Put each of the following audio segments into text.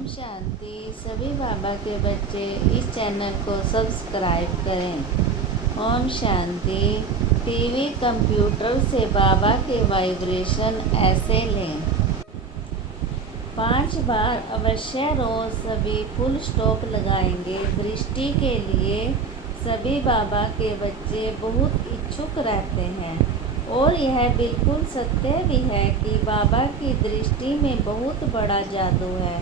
ओम शांति। सभी बाबा के बच्चे इस चैनल को सब्सक्राइब करें। ओम शांति। टीवी कंप्यूटर से बाबा के वाइब्रेशन ऐसे लें। 5 बार अवश्य रोज सभी फुल स्टॉप लगाएंगे। दृष्टि के लिए सभी बाबा के बच्चे बहुत इच्छुक रहते हैं और यह बिल्कुल सत्य भी है कि बाबा की दृष्टि में बहुत बड़ा जादू है।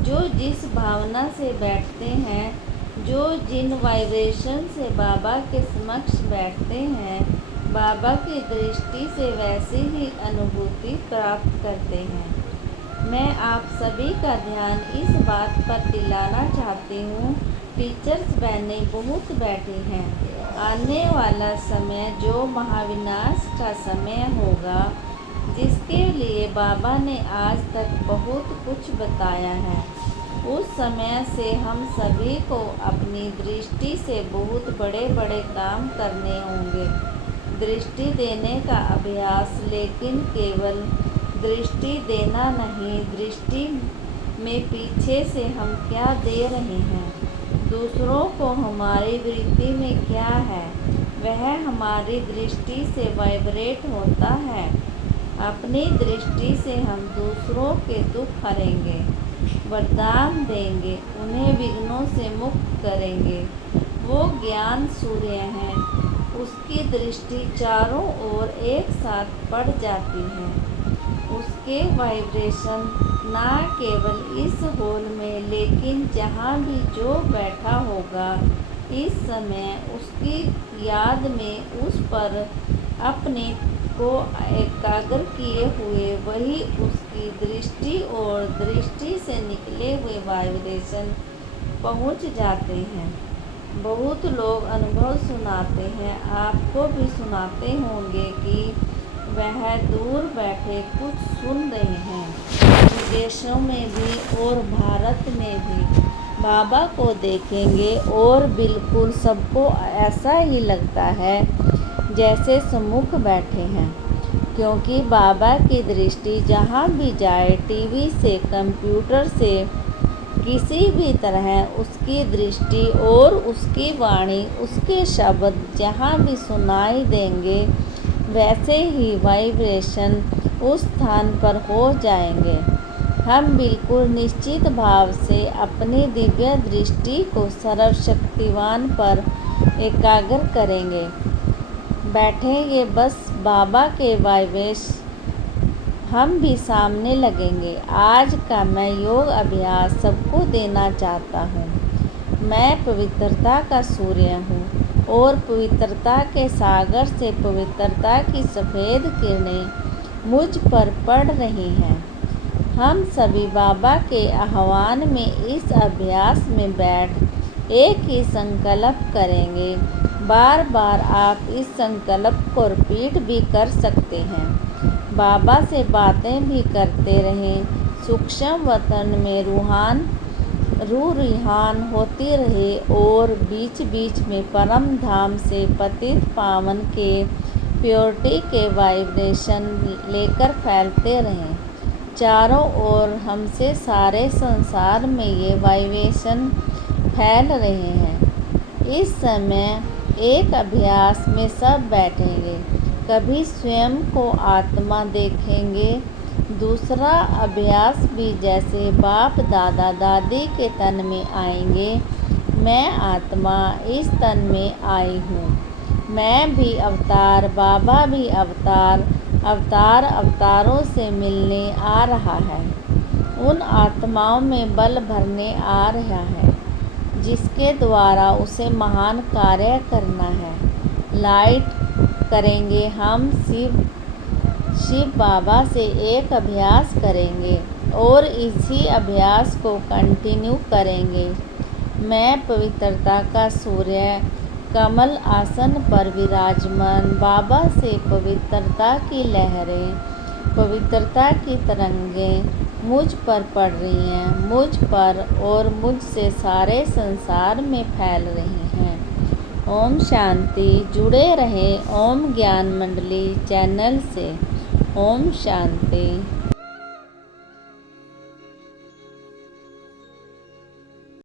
जो जिस भावना से बैठते हैं, जो जिन वाइब्रेशन से बाबा के समक्ष बैठते हैं, बाबा की दृष्टि से वैसी ही अनुभूति प्राप्त करते हैं। मैं आप सभी का ध्यान इस बात पर दिलाना चाहती हूँ। टीचर्स बहनें बहुत बैठी हैं। आने वाला समय जो महाविनाश का समय होगा, जिसके लिए बाबा ने आज तक बहुत कुछ बताया है, उस समय से हम सभी को अपनी दृष्टि से बहुत बड़े बड़े काम करने होंगे। दृष्टि देने का अभ्यास, लेकिन केवल दृष्टि देना नहीं, दृष्टि में पीछे से हम क्या दे रहे हैं, दूसरों को हमारी वृत्ति में क्या है, वह हमारी दृष्टि से वाइब्रेट होता है। अपनी दृष्टि से हम दूसरों के दुख हरेंगे, वरदान देंगे, उन्हें विघ्नों से मुक्त करेंगे। वो ज्ञान सूर्य है, उसकी दृष्टि चारों ओर एक साथ पड़ जाती है। उसके वाइब्रेशन ना केवल इस हॉल में, लेकिन जहाँ भी जो बैठा होगा इस समय, उसकी याद में उस पर अपने को एकाग्र किए हुए वही उसकी दृष्टि और दृष्टि से निकले हुए वाइब्रेशन पहुँच जाते हैं। बहुत लोग अनुभव सुनाते हैं, आपको भी सुनाते होंगे कि वह दूर बैठे कुछ सुन रहे हैं। विदेशों में भी और भारत में भी बाबा को देखेंगे और बिल्कुल सबको ऐसा ही लगता है जैसे सम्मुख बैठे हैं, क्योंकि बाबा की दृष्टि जहाँ भी जाए, टीवी से, कंप्यूटर से, किसी भी तरह उसकी दृष्टि और उसकी वाणी, उसके शब्द जहाँ भी सुनाई देंगे, वैसे ही वाइब्रेशन उस स्थान पर हो जाएंगे। हम बिल्कुल निश्चित भाव से अपनी दिव्य दृष्टि को सर्वशक्तिवान पर एकाग्र करेंगे, बैठेंगे, बस बाबा के वाइब्रेशन हम भी सामने लगेंगे। आज का मैं योग अभ्यास सबको देना चाहता हूँ। मैं पवित्रता का सूर्य हूँ और पवित्रता के सागर से पवित्रता की सफ़ेद किरणें मुझ पर पड़ रही हैं। हम सभी बाबा के आह्वान में इस अभ्यास में बैठ एक ही संकल्प करेंगे। बार बार आप इस संकल्प को रिपीट भी कर सकते हैं। बाबा से बातें भी करते रहें। सूक्ष्म वतन में रूह रिहान होती रहे और बीच बीच में परम धाम से पतित पावन के प्योरिटी के वाइब्रेशन लेकर फैलते रहें। चारों ओर हमसे सारे संसार में ये वाइब्रेशन फैल रहे हैं। इस समय एक अभ्यास में सब बैठेंगे। कभी स्वयं को आत्मा देखेंगे। दूसरा अभ्यास भी जैसे बाप दादा दादी के तन में आएंगे। मैं आत्मा इस तन में आई हूँ। मैं भी अवतार, बाबा भी अवतार, अवतारों से मिलने आ रहा है। उन आत्माओं में बल भरने आ रहा है, जिसके द्वारा उसे महान कार्य करना है। लाइट करेंगे हम शिव बाबा से एक अभ्यास करेंगे और इसी अभ्यास को कंटिन्यू करेंगे। मैं पवित्रता का सूर्य कमल आसन पर विराजमान, बाबा से पवित्रता की लहरें, पवित्रता की तरंगें मुझ पर पड़ रही हैं, मुझ पर और मुझसे सारे संसार में फैल रही हैं। ओम शांति। जुड़े रहें ओम ज्ञान मंडली चैनल से। ओम शांति।